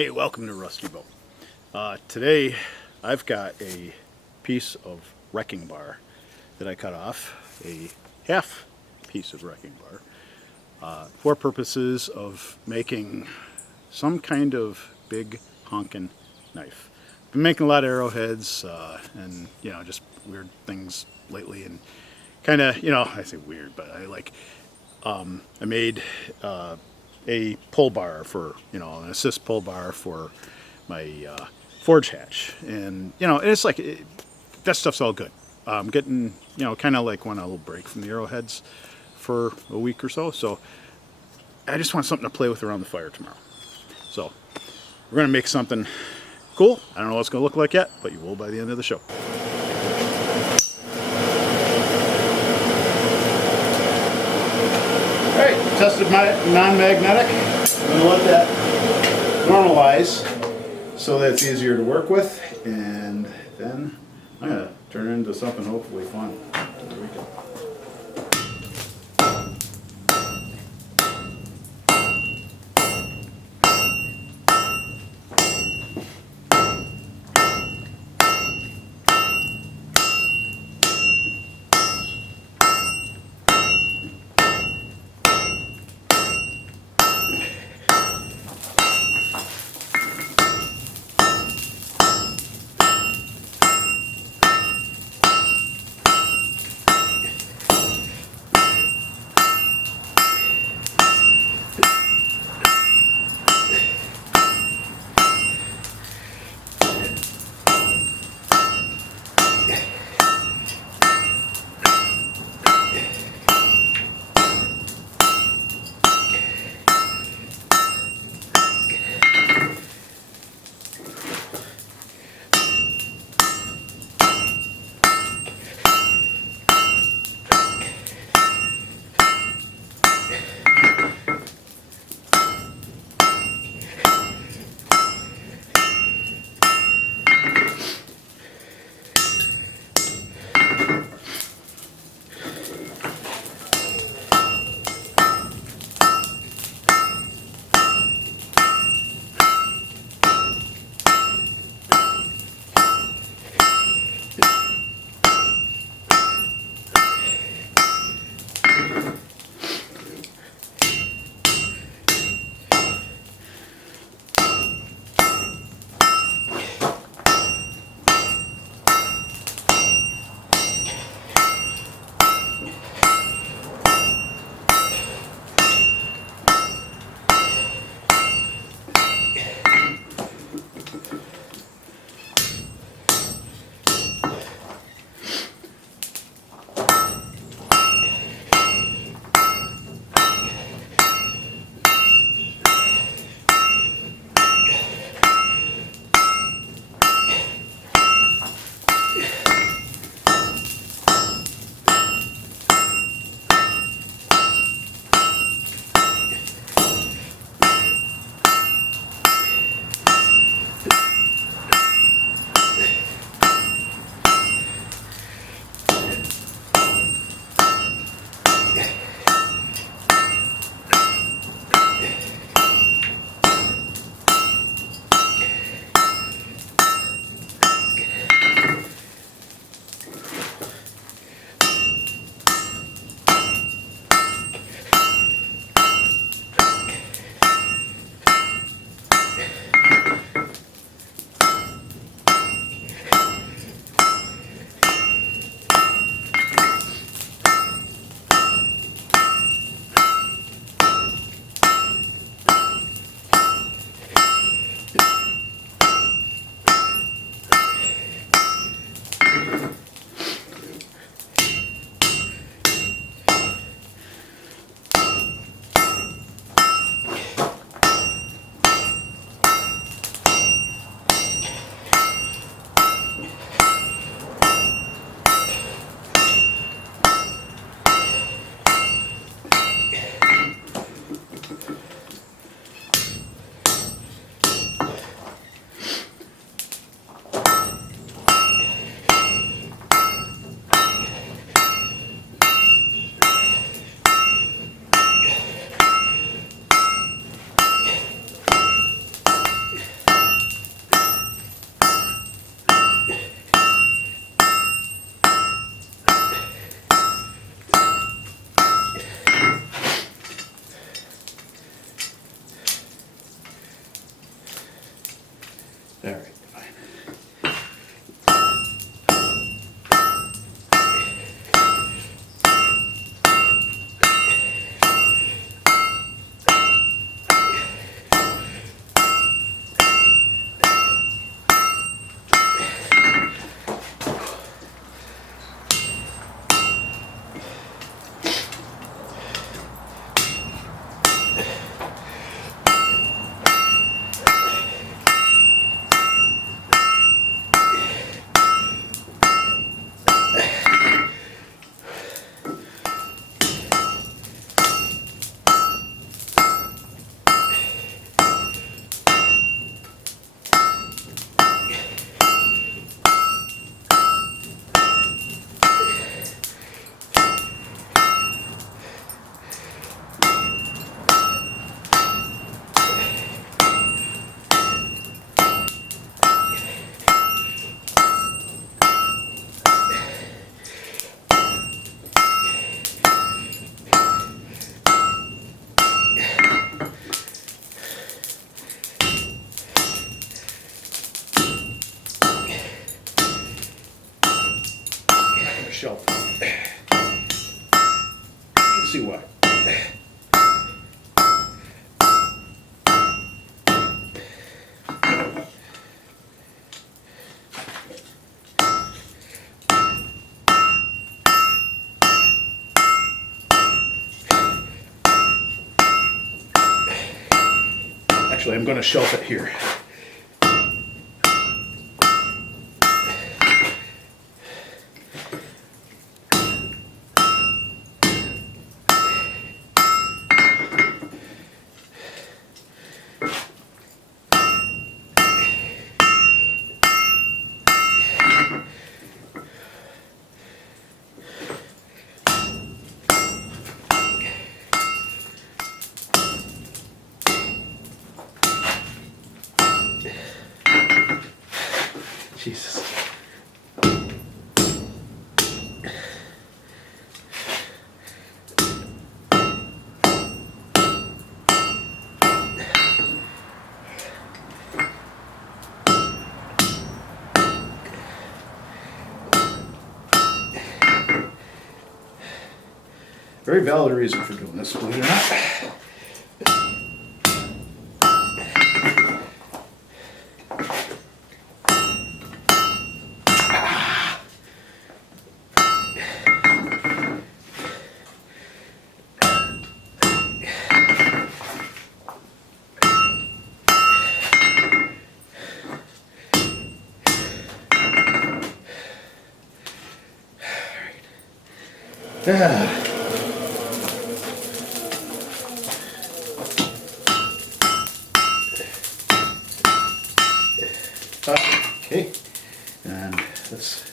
Hey, welcome to Rusty Boat. Today I've got a piece of wrecking bar that I cut off, a half piece of wrecking bar, for purposes of making some kind of big honkin' knife. Been making a lot of arrowheads and just weird things lately, and kind of I say weird, but I made a pull bar for an assist pull bar for my forge hatch, and it's like that stuff's all good. I'm getting kind of like want a little break from the arrowheads for a week or so I just want something to play with around the fire tomorrow. So we're gonna make something cool. I don't know what it's gonna look like yet, but you will by the end of the show. Alright, tested my non-magnetic. I'm going to let that normalize so that it's easier to work with, and then I'm going to turn it into something hopefully fun for the weekend. All right, fine. Shelf. Let's see why. Actually, I'm going to shelf it here. Jesus. Very valid reason for doing this, believe it or not. Okay, and let's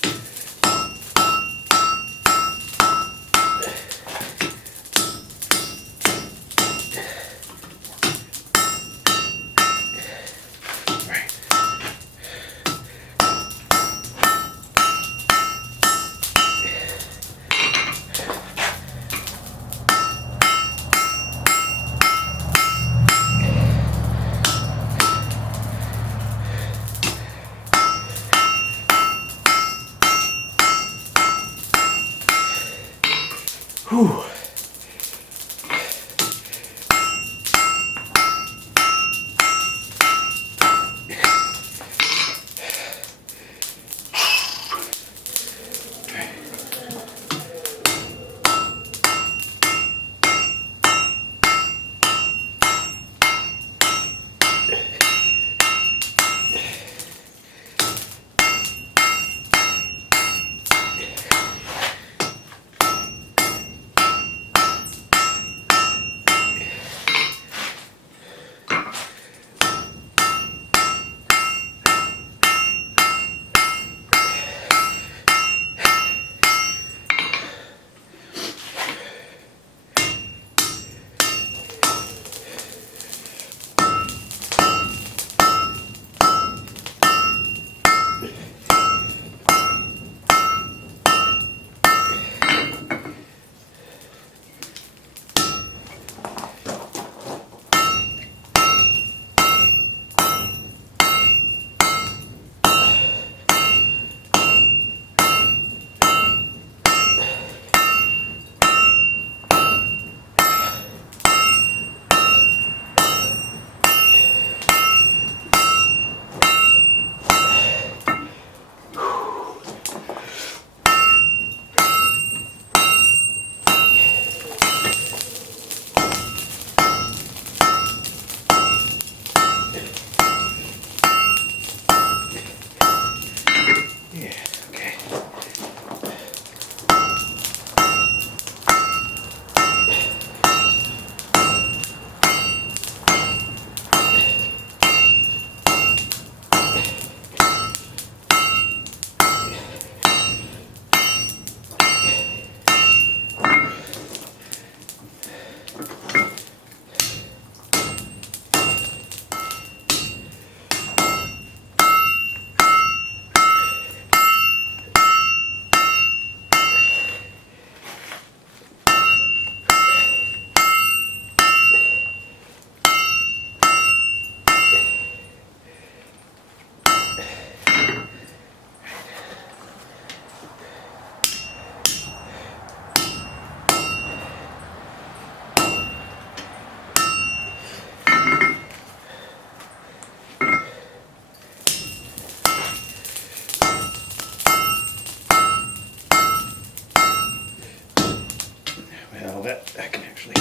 Well, that can actually.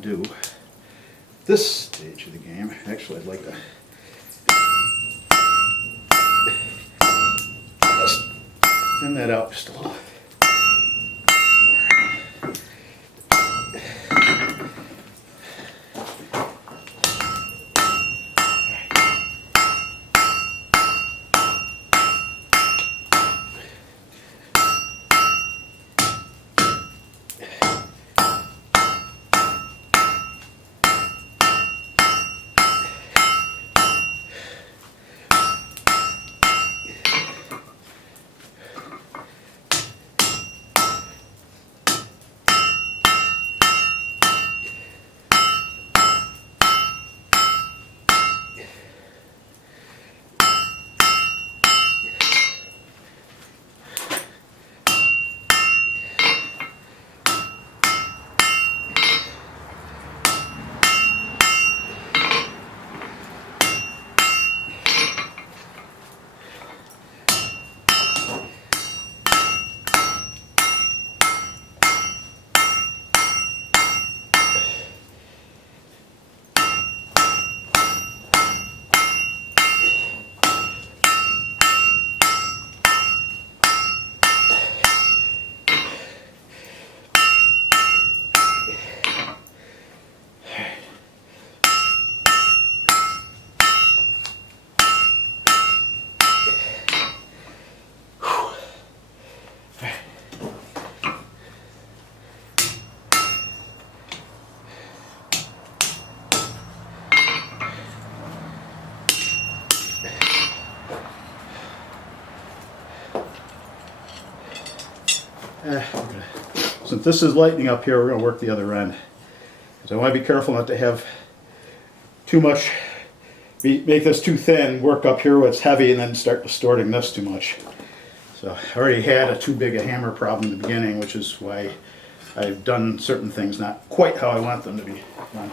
Do this stage of the game. Actually, I'd like to just thin that out just a little. Since this is lightening up here, we're going to work the other end. So I want to be careful not to have too much, make this too thin, work up here where it's heavy, and then start distorting this too much. So I already had a too big a hammer problem in the beginning, which is why I've done certain things not quite how I want them to be done.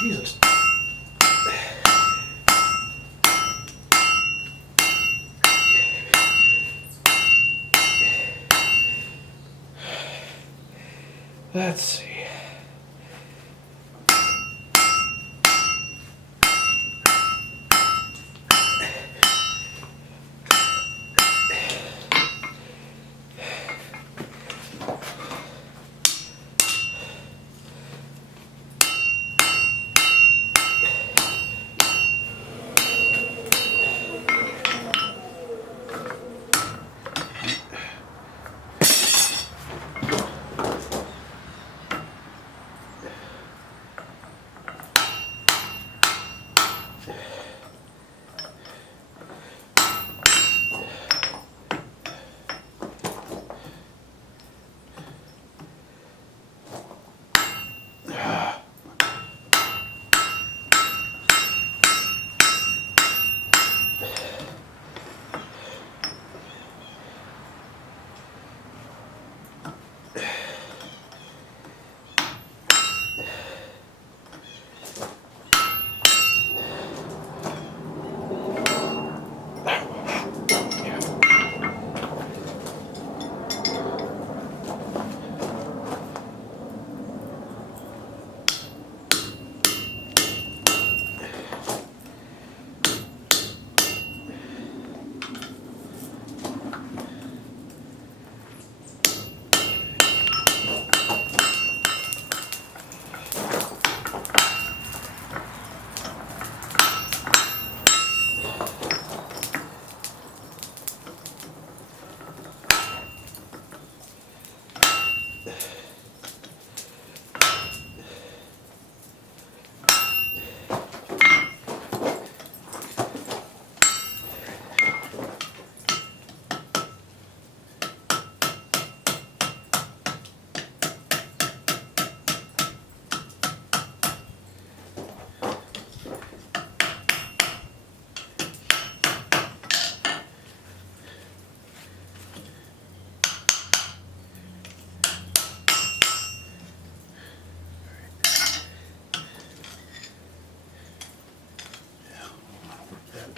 Jesus. Let's see.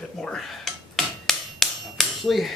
bit more, obviously.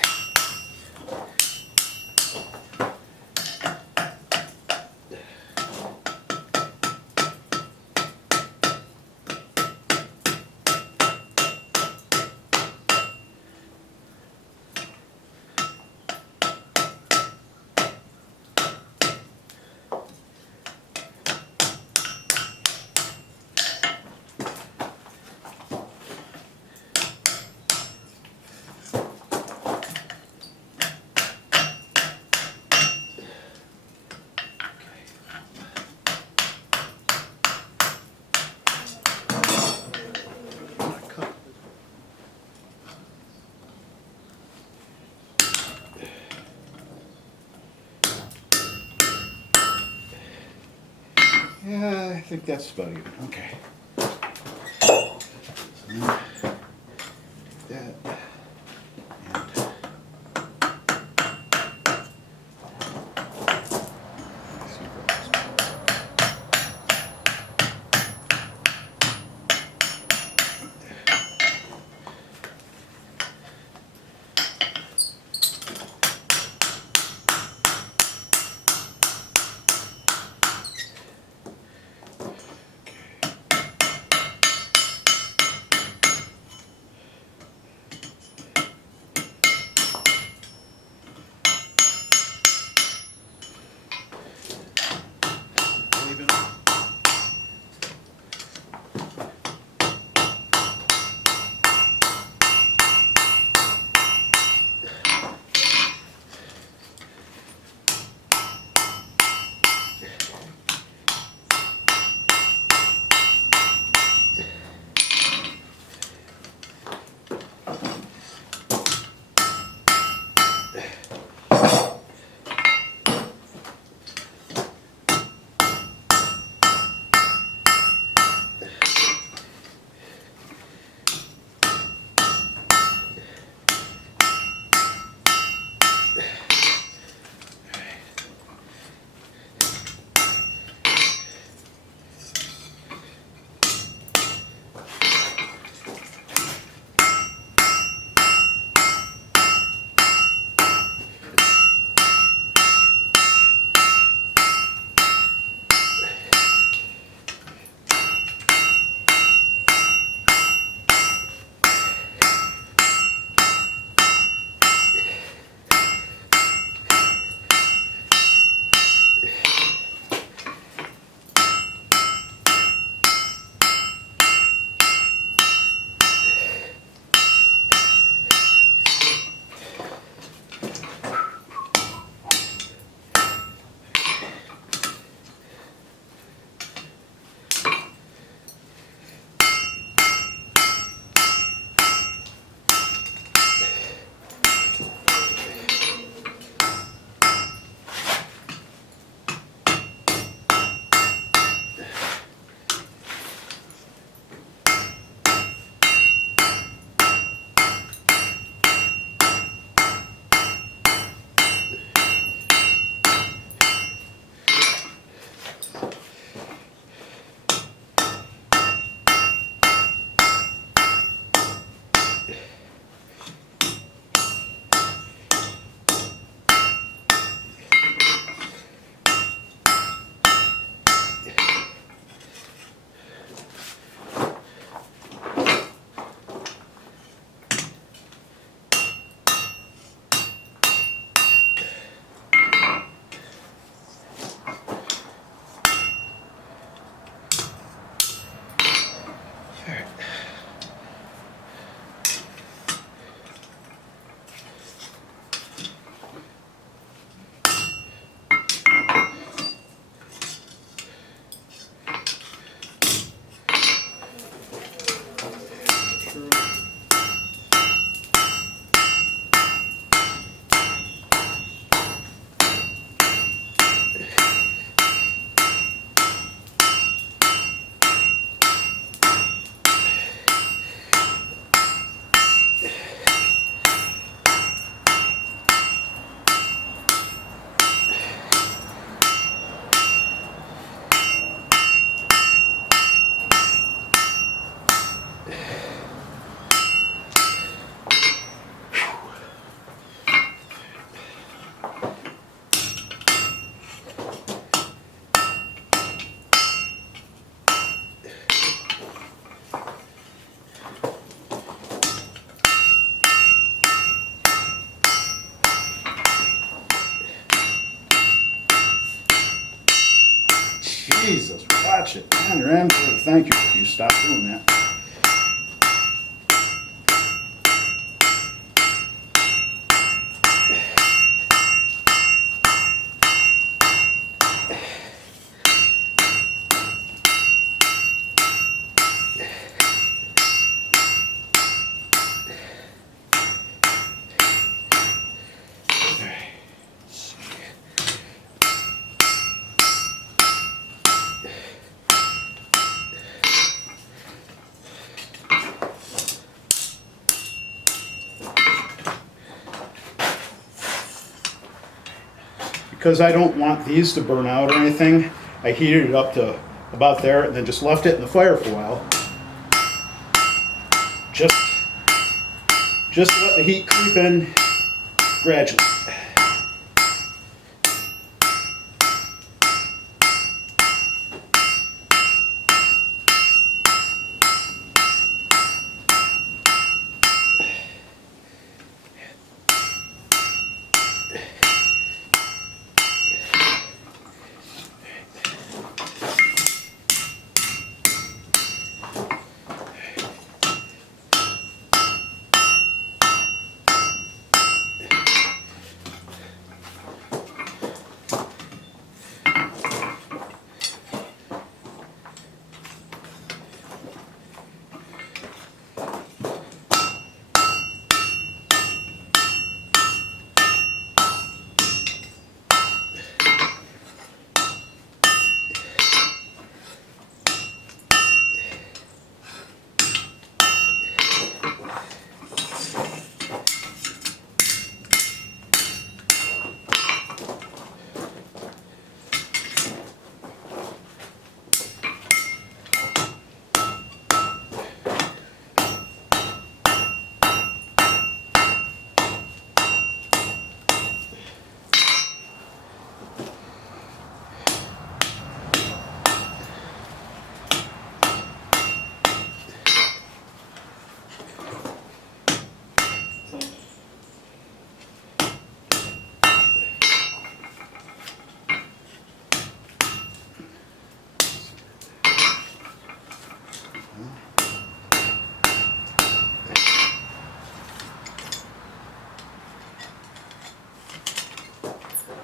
Yeah, I think that's about even. Okay. That. thank you if you stop doing that. Because I don't want these to burn out or anything, I heated it up to about there and then just left it in the fire for a while. Just let the heat creep in gradually.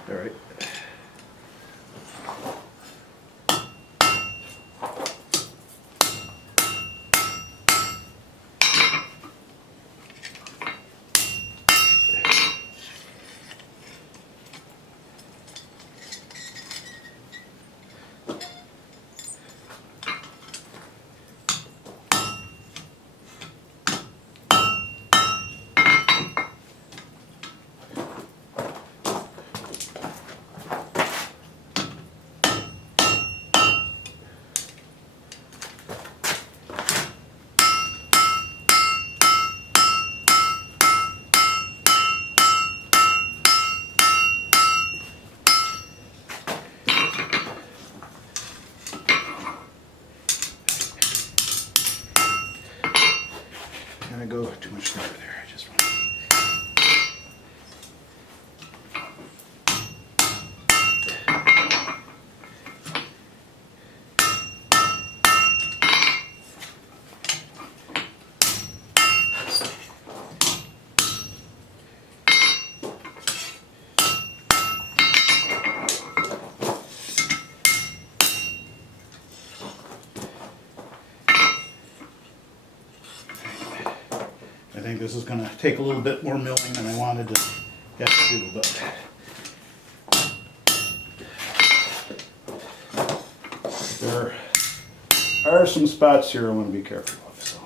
All right. I go too much further there. I just want I think this is going to take a little bit more milling than I wanted to have to do, but there are some spots here I want to be careful of. So.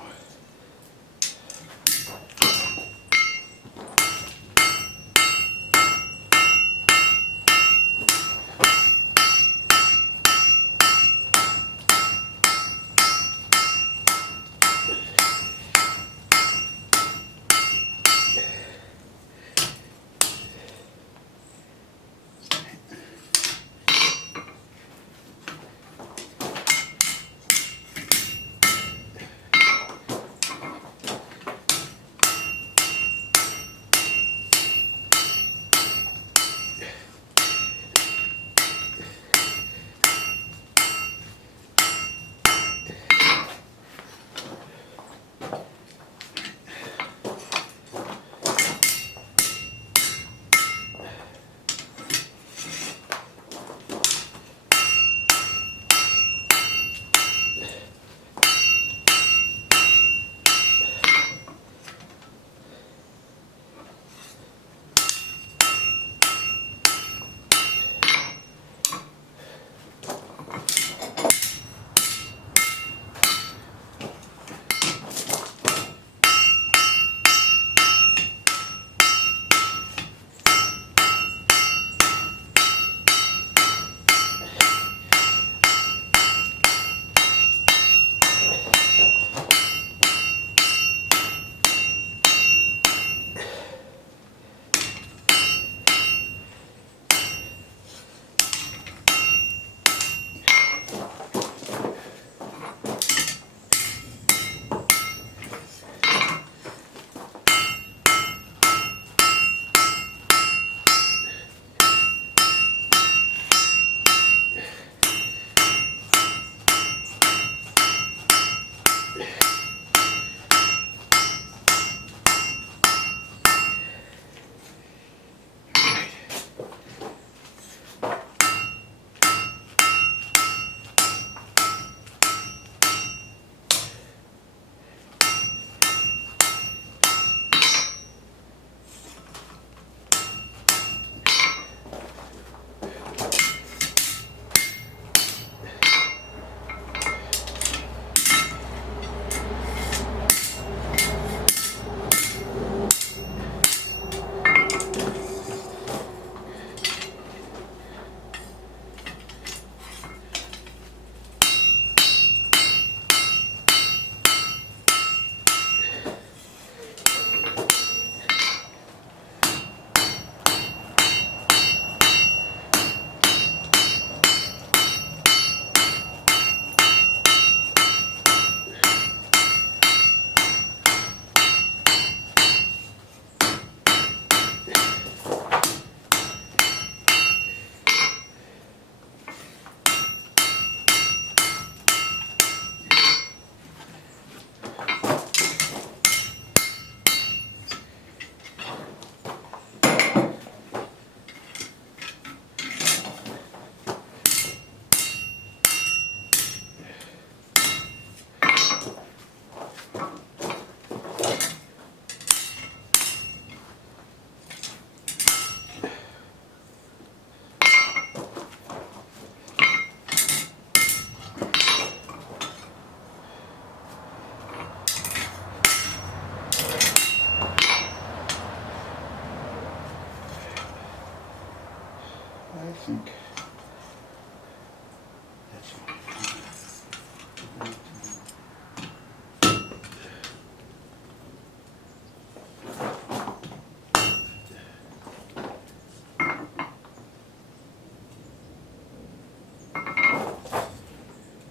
think.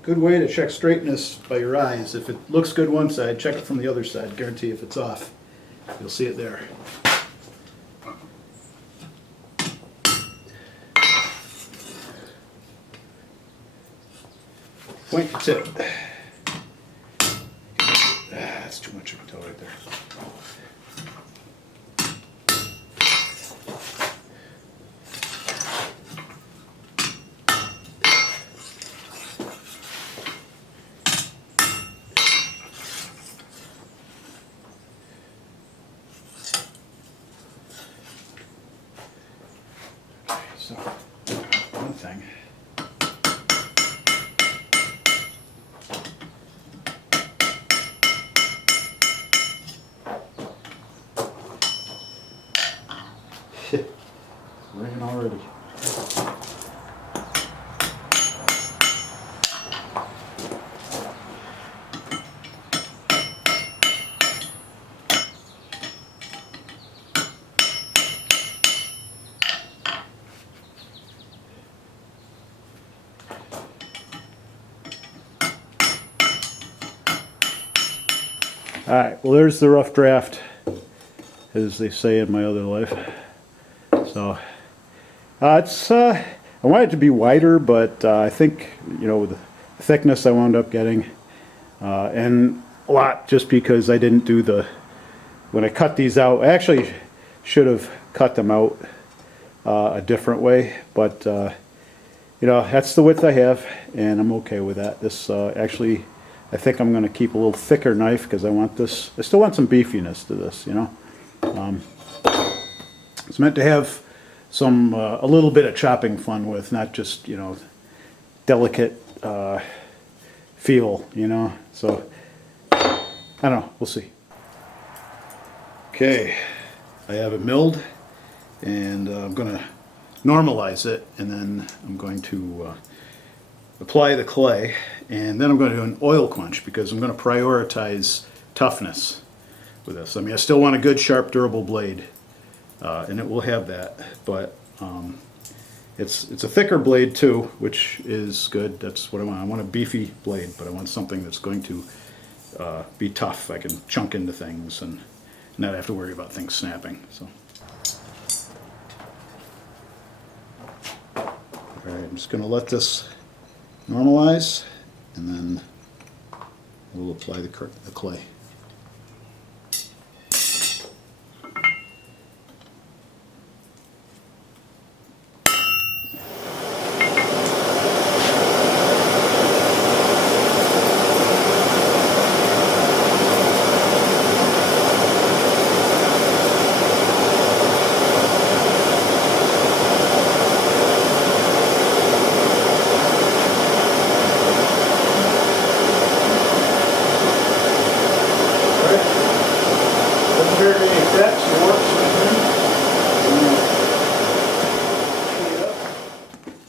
Good way to check straightness by your eyes. If it looks good one side, check it from the other side. Guarantee if it's off, you'll see it there. Point the tip. That's too much, you can tell right there. So, one thing. Ringing already. Alright, well there's the rough draft, as they say in my other life. So, I want it to be wider, but I think, you know, the thickness I wound up getting, and a lot just because I didn't do when I cut these out, I actually should have cut them out a different way, but, you know, that's the width I have, and I'm okay with that. This, actually, I think I'm going to keep a little thicker knife because I still want some beefiness to this, you know. It's meant to have some, a little bit of chopping fun with, not just, you know, delicate feel, you know. So, I don't know, we'll see. Okay, I have it milled, and I'm going to normalize it, and then I'm going to apply the clay, and then I'm going to do an oil quench because I'm going to prioritize toughness with this. I mean, I still want a good, sharp, durable blade, and it will have that, but it's a thicker blade too, which is good. That's what I want. I want a beefy blade, but I want something that's going to be tough. I can chunk into things and not have to worry about things snapping. So, all right, I'm just going to let this normalize, and then we'll apply the clay.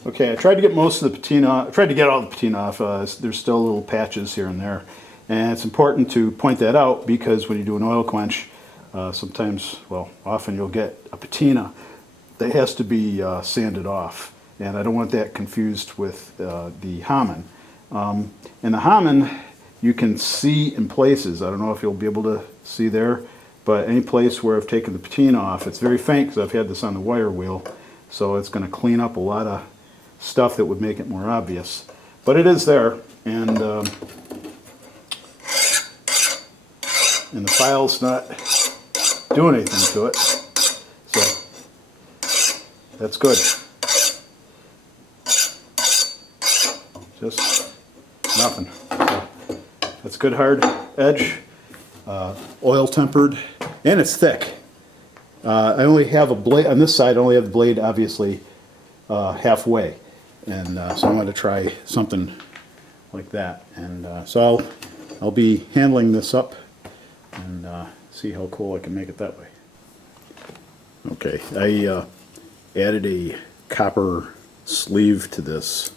Okay, I tried to get most of the patina off. I tried to get all the patina off. There's still little patches here and there. And it's important to point that out because when you do an oil quench, sometimes, well, often you'll get a patina that has to be sanded off. And I don't want that confused with the Hamann. And the Hamann, you can see in places. I don't know if you'll be able to see there, but any place where I've taken the patina off, it's very faint because I've had this on the wire wheel. So it's going to clean up a lot of stuff that would make it more obvious, but it is there, and the file's not doing anything to it, so that's good. Just nothing. So that's good hard edge, oil tempered, and it's thick. I only have a blade on this side. I only have the blade obviously halfway. And so I'm going to try something like that. And so I'll be handling this up and see how cool I can make it that way. Okay, I added a copper sleeve to this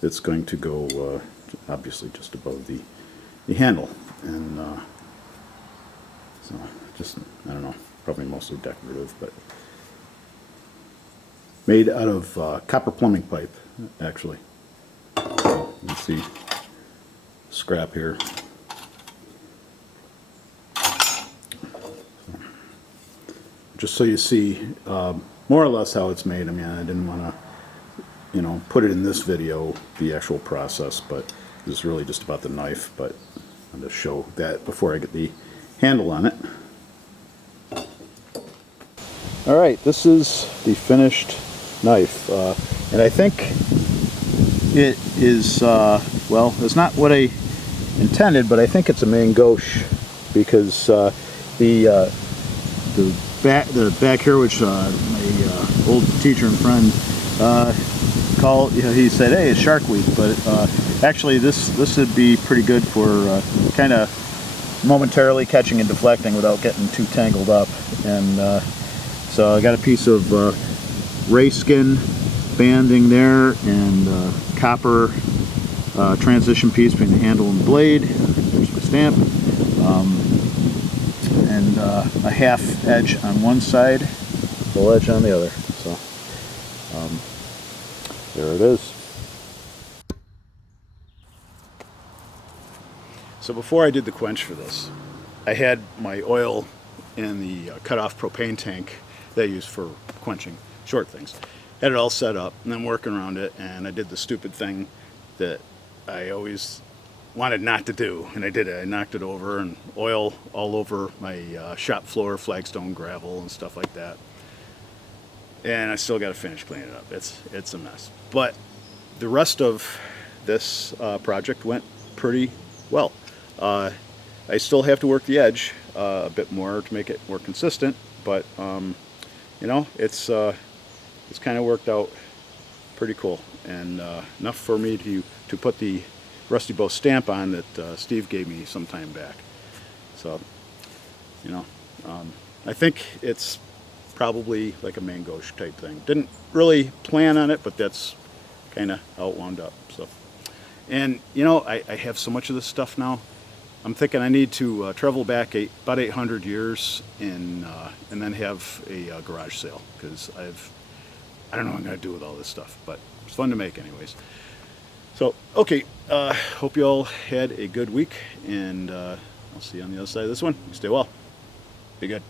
that's going to go obviously just above the handle, and so just, I don't know, probably mostly decorative, but made out of copper plumbing pipe, actually. So you can see scrap here. Just so you see more or less how it's made. I mean, I didn't want to, you know, put it in this video, the actual process, but this is really just about the knife, but I'll just show that before I get the handle on it. Alright, this is the finished knife, and I think it is, well, it's not what I intended, but I think it's a main gauche, because the back here, which my old teacher and friend called, you know, he said, hey, it's Shark Week, but actually this would be pretty good for kind of momentarily catching and deflecting without getting too tangled up. And so I got a piece of ray skin banding there, and copper transition piece between the handle and the blade. There's my stamp. And a half edge on one side, full edge on the other. So there it is. So before I did the quench for this, I had my oil in the cut-off propane tank that I use for quenching short things. Had it all set up, and then working around it, and I did the stupid thing that I always wanted not to do, and I did it. I knocked it over, and oil all over my shop floor, flagstone, gravel, and stuff like that. And I still got to finish cleaning it up. It's a mess. But the rest of this project went pretty well. I still have to work the edge a bit more to make it more consistent, but you know, it's kind of worked out pretty cool, and enough for me to put the Rusty Bow stamp on that Steve gave me some time back. So, you know, I think it's probably like a main gauche type thing. Didn't really plan on it, but that's kind of how it wound up. So, and you know, I have so much of this stuff now. I'm thinking I need to travel back about 800 years and then have a garage sale, because I don't know what I'm going to do with all this stuff, but it's fun to make anyways. So, okay, hope you all had a good week, and I'll see you on the other side of this one. Stay well. Be good.